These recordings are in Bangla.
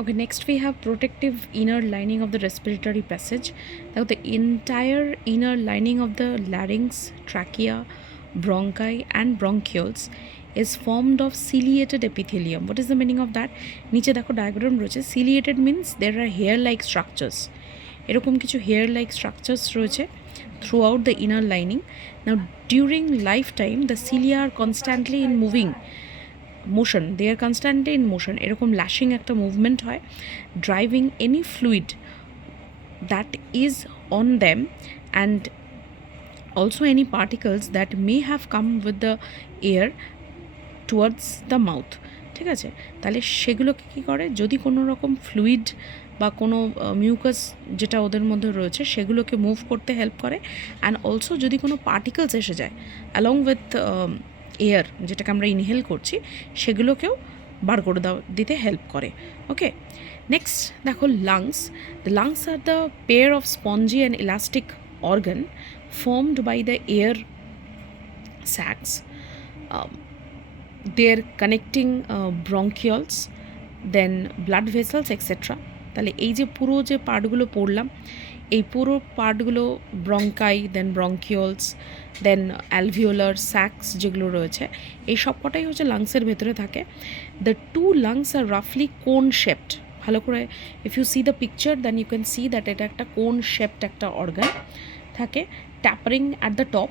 Okay, next we have protective inner lining of the respiratory passage. Now the entire inner lining of the larynx, trachea, bronchi and bronchioles is formed of ciliated epithelium. What is the meaning of that? নিচে দেখো ডায়াগ্রাম রয়েছে. Ciliated means there are hair-like structures. এরকম কিছু hair-like structures রয়েছে throughout the inner lining. Now during lifetime the cilia are constantly in moving motion, they are constantly in motion, এরকম ল্যাশিং একটা মুভমেন্ট হয়, driving any fluid that is on them and also any particles that may have come with the air towards the mouth. ঠিক আছে, তাহলে সেগুলোকে কী করে, যদি কোনো রকম ফ্লুইড বা কোনো মিউকাস যেটা ওদের মধ্যে রয়েছে সেগুলোকে মুভ করতে হেল্প করে, অ্যান্ড অলসো যদি কোনো পার্টিকলস এসে যায় অ্যালং উইথ এয়ার যেটাকে আমরা ইনহেল করছি সেগুলোকেও বার করে দিতে হেল্প করে. ওকে, নেক্সট দেখো lungs. The lungs are the pair of spongy and elastic organ formed by the air sacs. There connecting bronchioles, then blood vessels etcetera. তাহলে এই যে পুরো যে পার্টগুলো পড়লাম, এই পুরো পার্টগুলো ব্রঙ্কাই, দেন ব্রঙ্কিওলস, দেন অ্যালভিওলার স্যাক্স যেগুলো রয়েছে, এই সব কটাই হচ্ছে লাংসের ভেতরে থাকে. দ্য টু লাংস আর রাফলি কোন শেপড. ভালো করে if you see the picture then you can see that এটা একটা কোন শেপড একটা অর্গান থাকে. ট্যাপারিং অ্যাট দ্য টপ,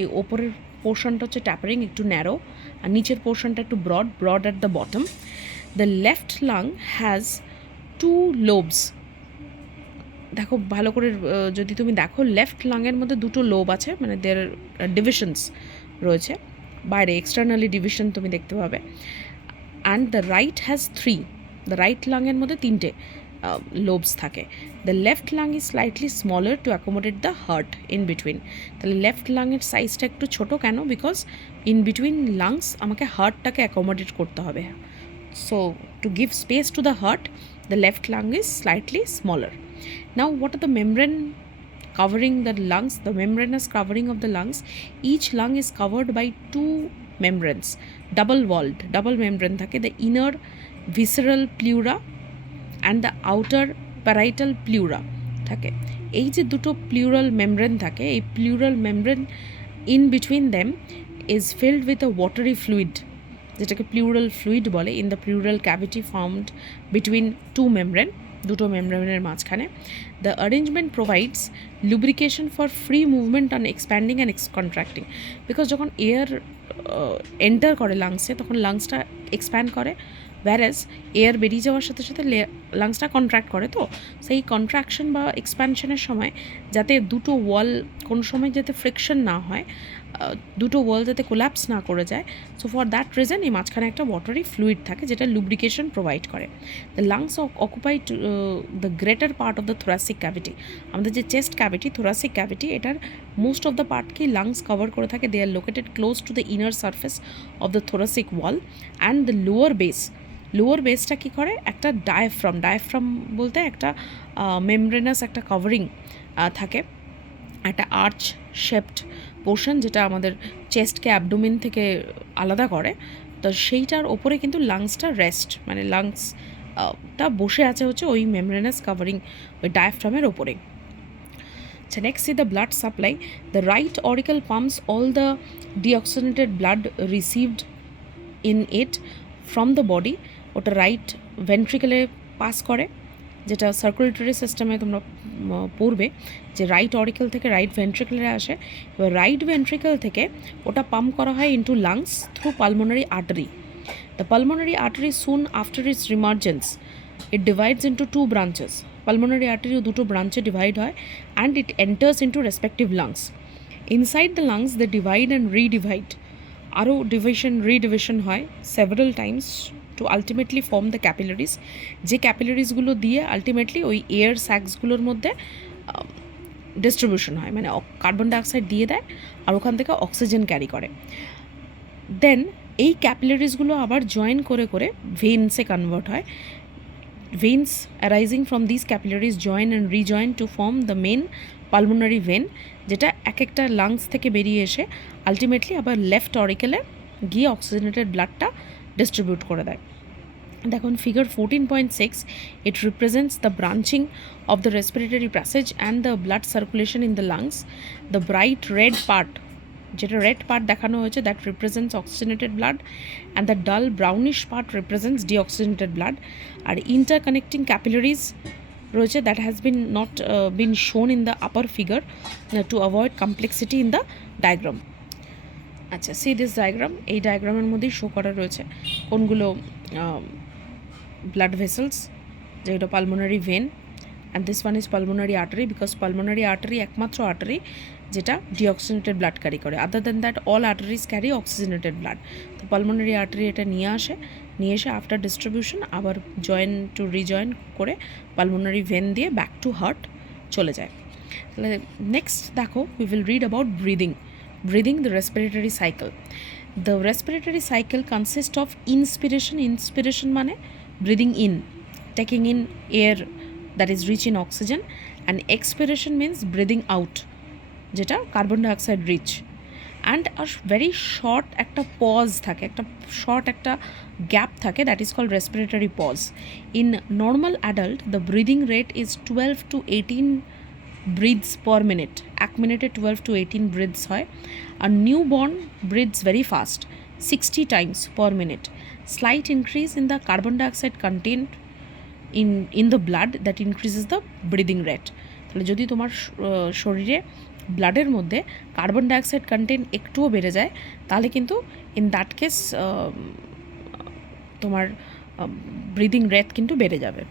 এই ওপরের পোর্শনটা হচ্ছে ট্যাপারিং, একটু ন্যারো, আর নিচের পোর্শনটা একটু broad at the bottom. The left lung has two lobes. দেখো ভালো করে যদি তুমি দেখো, লেফট লাংয়ের মধ্যে দুটো লোব আছে, মানে দের ডিভিশনস রয়েছে, বাইরে এক্সটার্নালি ডিভিশন তুমি দেখতে পাবে. And the right has three. The right লাংয়ের মধ্যে তিনটে লোবস থাকে. The left lung is slightly smaller to accommodate the heart in between. তাহলে লেফট লাংয়ের সাইজটা একটু ছোটো কেন? বিকজ ইন বিটুইন লাংস আমাকে হার্টটাকে অ্যাকোমোডেট করতে হবে. So to give space to the heart, the left lung is slightly smaller. Now what are the membrane covering the lungs? The membranous covering of the lungs, each lung is covered by two membranes, double walled, double membrane থাকে. The inner visceral pleura and the outer parietal pleura থাকে. এই যে দুটো pleural membrane থাকে, এই pleural membrane in between them is filled with a watery fluid, যেটাকে প্লিউরাল ফ্লুইড বলে, in the pleural cavity found between two membrane, দুটো মেমব্রেনের মাঝখানে. The arrangement provides lubrication for free movement on expanding and contracting. Because যখন এয়ার এন্টার করে লাংসে তখন লাংসটা এক্সপ্যান্ড করে, whereas এয়ার বেরিয়ে যাওয়ার সাথে সাথে লাংসটা কন্ট্র্যাক্ট করে. তো সেই কন্ট্রাকশন বা এক্সপ্যানশনের সময় যাতে দুটো ওয়াল কোনো সময় যাতে ফ্রিকশন না হয়, দুটো ওয়াল যাতে কোল্যাপস না করে যায়, সো ফর দ্যাট রিজন এই মাঝখানে একটা ওয়াটারি ফ্লুইড থাকে যেটা লুব্রিকেশন প্রোভাইড করে. The lungs occupy the greater part of the thoracic cavity. আমাদের যে চেস্ট ক্যাভিটি, থোরাসিক ক্যাভিটি, এটার মোস্ট অফ দ্য পার্টকেই লাংস কভার করে থাকে. They are located close to the inner surface of the thoracic wall. And the lower বেসটা কী করে, একটা ডায়াফ্রাম বলতে একটা মেমব্রেনাস একটা কভারিং থাকে, একটা আর্চ শেপড পোর্শন যেটা আমাদের চেস্টকে অ্যাবডোমেন থেকে আলাদা করে. তো সেইটার ওপরে কিন্তু লাংসটা রেস্ট, মানে লাংসটা বসে আছে হচ্ছে ওই মেমব্রেনাস কভারিং, ওই ডায়াফ্রামের ওপরে. So next is the blood supply. The right auricle pumps all the deoxygenated blood received in it from the body. ওটা রাইট ভেন্ট্রিকলে পাস করে, যেটা সার্কুলেটরি সিস্টেমে তোমরা পড়বে যে রাইট অরিকেল থেকে রাইট ভেন্ট্রিকলে আসে. এবার রাইট ভেন্ট্রিকল থেকে ওটা পাম্প করা হয় into lungs through pulmonary artery. The pulmonary artery soon after its reemergence it divides into two branches. Pulmonary আর্টারিও দুটো ব্রাঞ্চে ডিভাইড হয় and it enters into respective lungs. Inside the lungs they divide and redivide. আরও রিডিভিশন হয় several times two ultimately form the capillaries, যে ক্যাপিলারিজগুলো দিয়ে আলটিমেটলি ওই এয়ার স্যাক্সগুলোর মধ্যে ডিস্ট্রিবিউশন হয়, মানে কার্বন ডাইঅক্সাইড দিয়ে দেয় আর ওখান থেকে অক্সিজেন ক্যারি করে. দেন এই ক্যাপিলারিজগুলো আবার জয়েন করে করে ভেইনসে কনভার্ট হয়. Veins arising from this capillaries join and rejoin to form the main pulmonary vein, যেটা এক একটা লাংস থেকে বেরিয়ে এসে আলটিমেটলি আবার লেফট অরিকেলে গিয়ে অক্সিজেনেটেড ব্লাডটা ডিস্ট্রিবিউট করে দেয়. দেখুন figure 14.6, it represents the branching of the respiratory passage and the blood circulation in the lungs. The bright red part, যেটা red part দেখানো হয়েছে, that represents oxygenated blood, and the dull brownish part represents deoxygenated blood. R interconnecting capillaries রয়েছে, that has been not been shown in the upper figure to avoid complexity in the diagram. আচ্ছা, see this diagram, এই ডায়াগ্রামের মধ্যেই শো করা রয়েছে কোনগুলো blood vessels, যেটা pulmonary vein, and this one is pulmonary artery, because pulmonary artery একমাত্র artery যেটা deoxygenated blood carry করে, other than that all arteries carry oxygenated blood. তো pulmonary artery এটা নিয়ে এসে after distribution আবার জয়েন টু রিজয়েন করে pulmonary vein দিয়ে back to heart চলে যায়। তাহলে নেক্সট দেখো, we will read about breathing, the respiratory cycle. The respiratory cycle consists of inspiration মানে breathing in, taking in air that is rich in oxygen, and expiration means breathing out, যেটা কার্বন ডাইঅক্সাইড রিচ, অ্যান্ড আর ভেরি শর্ট একটা পজ থাকে, একটা গ্যাপ থাকে, that is called respiratory pause. In normal adult the breathing rate is 12 to 18 breaths per minute, এক মিনিটে 12 to 18 ব্রিথস হয়। আর newborn breathes very fast, 60 times per minute. Slight increase in the carbon dioxide content in the blood that increases the breathing rate. তাহলে যদি তোমার শরীরে ব্লাডের মধ্যে কার্বন ডাইঅক্সাইড কন্টেন্ট একটুও বেড়ে যায়, তাহলে কিন্তু ইন দ্যাট কেস তোমার ব্রিদিং রেট কিন্তু বেড়ে যাবে।